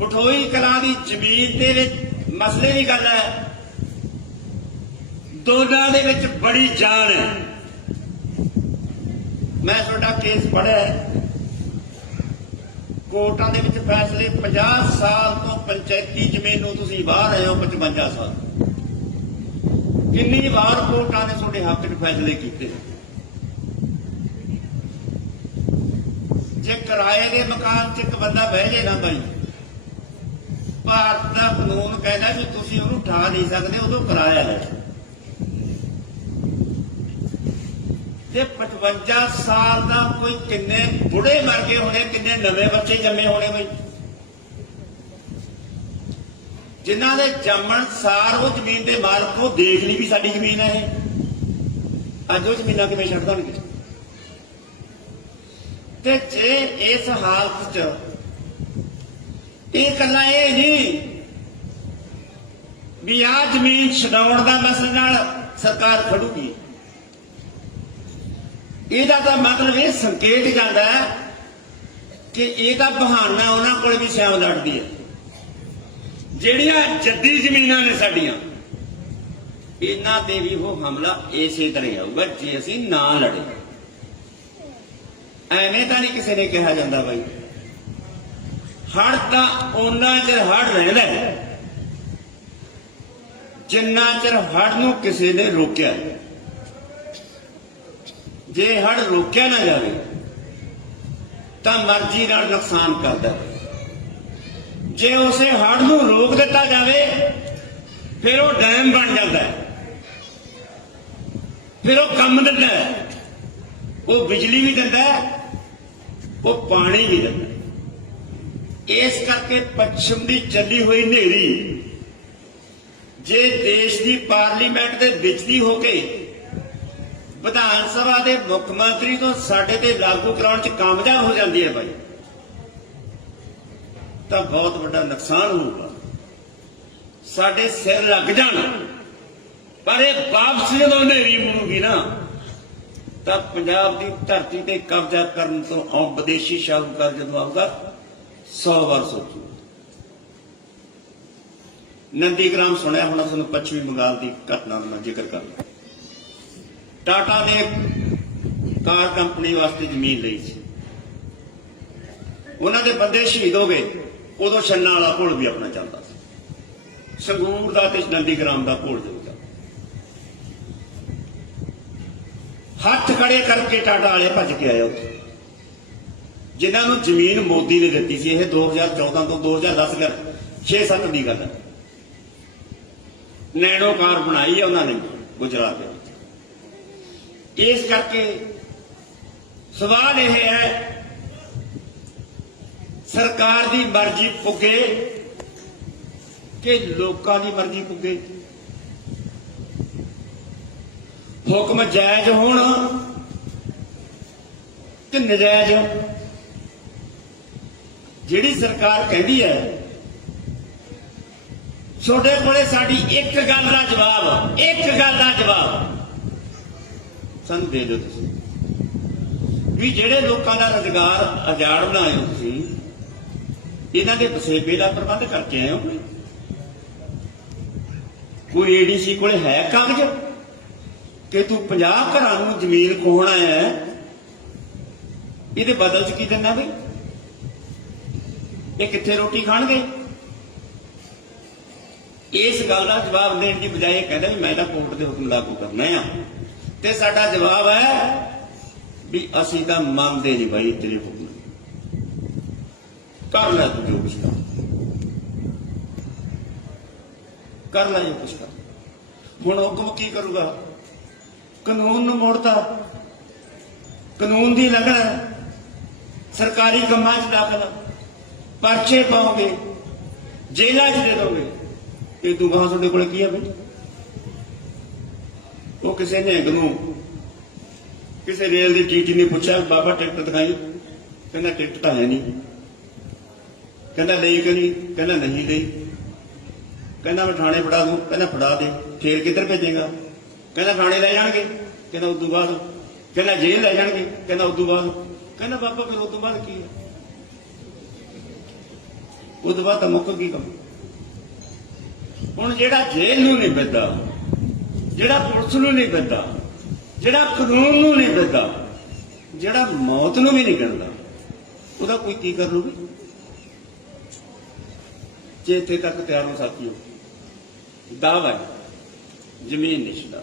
ਪਠੋਈ ਕਲਾਂ ਦੀ ਜ਼ਮੀਨ ਦੇ ਵਿੱਚ ਮਸਲੇ ਦੀ ਗੱਲ ਹੈ। ਦੋਨਾਂ ਦੇ ਵਿੱਚ ਬੜੀ ਜਾਨ ਹੈ। ਮੈਂ ਤੁਹਾਡਾ ਕੇਸ ਪੜਿਆ ਕੋਰਟਾਂ ਦੇ ਵਿੱਚ ਫੈਸਲੇ 50 ਸਾਲ ਤੋਂ ਪੰਚਾਇਤੀ ਜ਼ਮੀਨ ਨੂੰ ਤੁਸੀਂ ਬਾਹਰ ਆਏ ਹੋ 55 ਸਾਲ। ਕਿੰਨੀ ਵਾਰ ਕੋਰਟਾਂ ਨੇ ਤੁਹਾਡੇ ਹੱਕ 'ਚ ਫੈਸਲੇ ਕੀਤੇ? ਜੇ ਕਿਰਾਏ ਦੇ ਮਕਾਨ 'ਚ ਇੱਕ ਬੰਦਾ ਬਹਿ ਜੇ ਨਾ ਬਾਈ ਭਾਰਤ ਦਾ ਕਾਨੂੰਨ ਕਹਿੰਦਾ ਵੀ ਤੁਸੀਂ ਉਹਨੂੰ ਠਾ ਨਹੀਂ ਸਕਦੇ, ਉਦੋਂ ਕਿਰਾਇਆ ਲੈ ਤੇ 55 ਸਾਲ ਦਾ ਕੋਈ ਕਿੰਨੇ ਬੁੜੇ ਮਰ ਗਏ ਹੋਣੇ, ਕਿੰਨੇ ਨਵੇਂ ਬੱਚੇ ਜੰਮੇ ਹੋਣੇ ਬਈ ਜਿਨ੍ਹਾਂ ਦੇ ਜੰਮਣ ਸਾਰ ਉਹ ਜ਼ਮੀਨ ਦੇ ਮਾਲਕ ਉਹ ਦੇਖ ਲਈ ਵੀ ਸਾਡੀ ਜ਼ਮੀਨ ਹੈ ਇਹ। ਅੱਜ ਉਹ ਜ਼ਮੀਨਾਂ ਕਿਵੇਂ ਛੱਡ ਦੇਣਗੇ? ਤੇ ਜੇ ਇਸ ਹਾਲਤ 'ਚ ਇਹ ਕੱਲਾ ਇਹ ਨਹੀਂ ਵੀ ਆ ਜ਼ਮੀਨ ਛਡਾਉਣ ਦਾ ਮਸਲੇ ਨਾਲ ਸਰਕਾਰ ਖੜੂਗੀ। ਇਹਦਾ ਤਾਂ ਮਤਲਬ ਇਹ ਸੰਕੇਤ ਜਾਂਦਾ ਕਿ ਇਹ ਤਾਂ ਬਹਾਨਾ ਉਹਨਾਂ ਕੋਲ ਵੀ ਸਿਆਮ ਲੜਦੀ ਹੈ। ਜਿਹੜੀਆਂ ਜੱਦੀ ਜ਼ਮੀਨਾਂ ਨੇ ਸਾਡੀਆਂ, ਇਹਨਾਂ ਤੇ ਵੀ ਉਹ ਹਮਲਾ ਇਸੇ ਤਰ੍ਹਾਂ ਆਊਗਾ ਜੇ ਅਸੀਂ ਨਾ ਲੜੇ। ਐਵੇਂ ਤਾਂ ਨਹੀਂ ਕਿਸੇ ਨੇ ਕਿਹਾ ਜਾਂਦਾ ਬਾਈ। ਹੜ ਤਾਂ ਉਹਨਾਂ ਚਿਰ ਹੜ ਰਹਿੰਦਾ ਜਿੰਨਾ ਚਿਰ ਹੜ ਨੂੰ ਕਿਸੇ ਨੇ ਰੋਕਿਆ ਜੇ ਹੜ ਰੋਕਿਆ ਨਾ ਜਾਵੇ, ਤਾਂ ਮਰਜ਼ੀ ਨਾਲ ਨੁਕਸਾਨ ਕਰਦਾ ਜੇ ਉਸੇ ਹੜ ਨੂੰ ਰੋਕ ਦਿੱਤਾ ਜਾਵੇ, ਫਿਰ ਉਹ ਡੈਮ ਬਣ ਜਾਂਦਾ ਫਿਰ ਉਹ ਕੰਮ ਦਿੰਦਾ ਉਹ ਬਿਜਲੀ ਵੀ ਦਿੰਦਾ ਉਹ ਪਾਣੀ ਵੀ ਦਿੰਦਾ ਇਸ ਕਰਕੇ ਪੱਛਮ ਦੀ ਚੱਲੀ ਹੋਈ ਹਨੇਰੀ ਜੇ ਦੇਸ਼ ਦੀ ਪਾਰਲੀਮੈਂਟ ਦੇ ਵਿੱਚ ਹੋ ਕੇ ਵਿਧਾਨ ਸਭਾ ਦੇ ਮੁੱਖ ਮੰਤਰੀ ਤੋਂ ਸਾਡੇ ਤੇ ਲਾਗੂ ਕਰਾਉਣ ਚ ਕਾਮਯਾਬ ਹੋ ਜਾਂਦੀ ਹੈ ਭਾਈ ਤਾਂ ਬਹੁਤ ਵੱਡਾ ਨੁਕਸਾਨ ਹੋਊਗਾ। ਸਾਡੇ ਸਿਰ ਲੱਗ ਜਾਣ, ਪਰ ਇਹ ਵਾਪਸ ਜਦੋਂ ਹਨੇਰੀ ਮੁੜੂਗੀ ਨਾ, ਤਾਂ ਪੰਜਾਬ ਦੀ ਧਰਤੀ ਤੇ ਕਬਜ਼ਾ ਕਰਨ ਤੋਂ ਆਉ ਵਿਦੇਸ਼ੀ ਸ਼ਾਹੂਕਾਰ ਜਦੋਂ ਆਊਗਾ 100 ਵਾਰ ਸੋਚੋ। ਨੰਦੀਗ੍ਰਾਮ ਸੁਣਿਆ ਹੋਣਾ ਤੁਹਾਨੂੰ ਪੱਛਮੀ ਬੰਗਾਲ ਦੀ ਘਟਨਾ ਦਾ ਜ਼ਿਕਰ ਕਰ ਟਾਟਾ ਨੇ ਕਾਰ ਕੰਪਨੀ ਵਾਸਤੇ ਜ਼ਮੀਨ ਲਈ ਸੀ। ਉਹਨਾਂ ਦੇ ਬੰਦੇ ਸ਼ਹੀਦ ਹੋ ਗਏ, ਉਦੋਂ ਛੰਨਾ ਵਾਲਾ ਪੁਲ ਵੀ ਆਪਣਾ ਚੱਲਦਾ ਸੀ। ਸੰਗੂਰ ਦਾ ਤੇ ਨੰਦੀਗ੍ਰਾਮ ਦਾ ਪੁਲ ਜੁਗਾ ਹੱਥ ਖੜੇ ਕਰਕੇ ਟਾਟਾ ਵਾਲੇ ਭੱਜ ਕੇ ਆਏ ਉੱਥੇ। ਜਿਨ੍ਹਾਂ ਨੂੰ ਜ਼ਮੀਨ ਮੋਦੀ ਨੇ ਦਿੱਤੀ ਸੀ, ਇਹ 2014 ਤੋਂ 2010 ਕਰ 6-7 ਦੀ ਗੱਲ ਹੈ। ਨੈਣੋ ਕਾਰ ਬਣਾਈ ਹੈ ਉਹਨਾਂ ਨੇ ਗੁਜਰਾਤ ਦੇ ਵਿੱਚ। ਇਸ ਕਰਕੇ ਸਵਾਲ ਇਹ ਹੈ, ਸਰਕਾਰ ਦੀ ਮਰਜ਼ੀ ਪੁੱਗੇ ਕਿ ਲੋਕਾਂ ਦੀ ਮਰਜ਼ੀ ਪੁੱਗੇ? ਹੁਕਮ ਜਾਇਜ਼ ਹੋਣ ਕਿ ਨਜਾਇਜ਼? ਜਿਹੜੀ ਸਰਕਾਰ ਕਹਿੰਦੀ ਹੈ ਛੋਟੇ ਕੋਲੇ ਸਾਡੀ ਇੱਕ ਗੱਲ ਦਾ ਜਵਾਬ, ਇੱਕ ਗੱਲ ਦਾ ਜਵਾਬ। ਸਾਨੂੰ ਦੇ ਦਿਓ ਤੁਸੀਂ। ਵੀ ਜਿਹੜੇ ਲੋਕਾਂ ਦਾ ਰੋਜ਼ਗਾਰ ਆਜ਼ਾਦ ਬਣਾਏ ਤੁਸੀਂ, ਇਹਨਾਂ ਦੇ ਵਸੇਬੇ ਦਾ ਪ੍ਰਬੰਧ ਕਰਕੇ ਆਏ ਹੋ ਕੋਈ? ਕੋਈ ਏਡੀਸੀ ਕੋਲੇ ਹੈ ਕਾਗਜ਼? ਕਿ ਤੂੰ 50 ਘਰਾਂ ਨੂੰ ਜ਼ਮੀਨ ਖੋਹਣਾ ਹੈ? ਇਹਦੇ ਬਦਲ ਚ ਕੀ ਦਿੰਦਾ ਬਈ? ਇਹ ਕਿੱਥੇ ਰੋਟੀ ਖਾਣਗੇ? ਇਸ ਗੱਲ ਦਾ ਜਵਾਬ ਦੇਣ ਦੀ ਬਜਾਏ ਕਹਿੰਦਾ ਵੀ ਮੈਂ ਤਾਂ ਕੋਰਟ ਦੇ ਹੁਕਮ ਲਾਗੂ ਕਰਨਾ ਆ। ਤੇ ਸਾਡਾ ਜਵਾਬ ਹੈ ਵੀ ਅਸੀਂ ਤਾਂ ਮੰਨਦੇ ਨਹੀਂ ਭਾਈ ਤੇਰੇ ਹੁਕਮ ਕਰ ਲੈ ਤੂੰ ਜੋ ਕੁਛ ਕਰ। ਕਰ ਲੈ ਜੋ ਕੁਛ ਕਰ। ਹੁਣ ਹੁਕਮ ਕੀ ਕਰੂਗਾ? ਕਾਨੂੰਨ ਨੂੰ ਮੋੜਤਾ। ਕਾਨੂੰਨ ਦੀ ਲਗਨ ਸਰਕਾਰੀ ਕੰਮਾਂ 'ਚ ਦਾਖਲ ਪਰਚੇ ਪਾਓਗੇ, ਜੇਲ੍ਹਾਂ 'ਚ ਦੇ ਦੋਗੇ। ਇਹ ਤੂੰ ਕਹਾਂ ਤੁਹਾਡੇ ਕੋਲ ਕੀ ਹੈ ਬਈ? ਉਹ ਕਿਸੇ ਨੇ ਨੂੰ ਕਿਸੇ ਰੇਲ ਦੀ ਟੀਟੀ ਨੇ ਪੁੱਛਿਆ, ਬਾਬਾ ਟਿਕਟ ਦਿਖਾਈ। ਕਹਿੰਦਾ ਟਿਕਟ ਤਾਂ ਹੈ ਨਹੀਂ। ਕਹਿੰਦਾ ਲਈ ਕਿ ਕਹਿੰਦਾ ਨਹੀਂ ਲਈ। ਕਹਿੰਦਾ ਮੈਂ ਥਾਣੇ ਫੜਾ ਦੂੰ। ਕਹਿੰਦਾ ਫੜਾ ਦੇ। ਫੇਰ ਕਿੱਧਰ ਭੇਜੇਗਾ? ਕਹਿੰਦਾ ਥਾਣੇ ਲੈ ਜਾਣਗੇ। ਕਹਿੰਦਾ ਉਦੋਂ ਬਾਅਦ। ਕਹਿੰਦਾ ਜੇਲ੍ਹ ਲੈ ਜਾਣਗੇ। ਕਹਿੰਦਾ ਉਦੋਂ ਬਾਅਦ। ਕਹਿੰਦਾ ਬਾਬਾ ਫਿਰ ਉਦੋਂ ਬਾਅਦ ਕੀ ਹੈ ਤੋਂ ਬਾਅਦ ਤਾਂ ਮੁੱਕ ਗਈ ਕੰਮ। ਹੁਣ ਜਿਹੜਾ ਜੇਲ੍ਹ ਨੂੰ ਨਹੀਂ ਪੈਂਦਾ ਜਿਹੜਾ ਪੁਲਿਸ ਨੂੰ ਨਹੀਂ ਪੈਂਦਾ ਜਿਹੜਾ ਕਾਨੂੰਨ ਨੂੰ ਨਹੀਂ ਪੈਂਦਾ ਜਿਹੜਾ ਮੌਤ ਨੂੰ ਵੀ ਨਹੀਂ ਗਿਣਦਾ, ਉਹਦਾ ਕੋਈ ਕੀ ਕਰ ਲੂਗਾ ਜੇ ਇੱਥੇ ਤੱਕ ਤਿਆਰ ਹੋ ਸਾਥੀਓ ਦਾਵਾ ਜ਼ਮੀਨ ਨਿਸ਼ਦਾ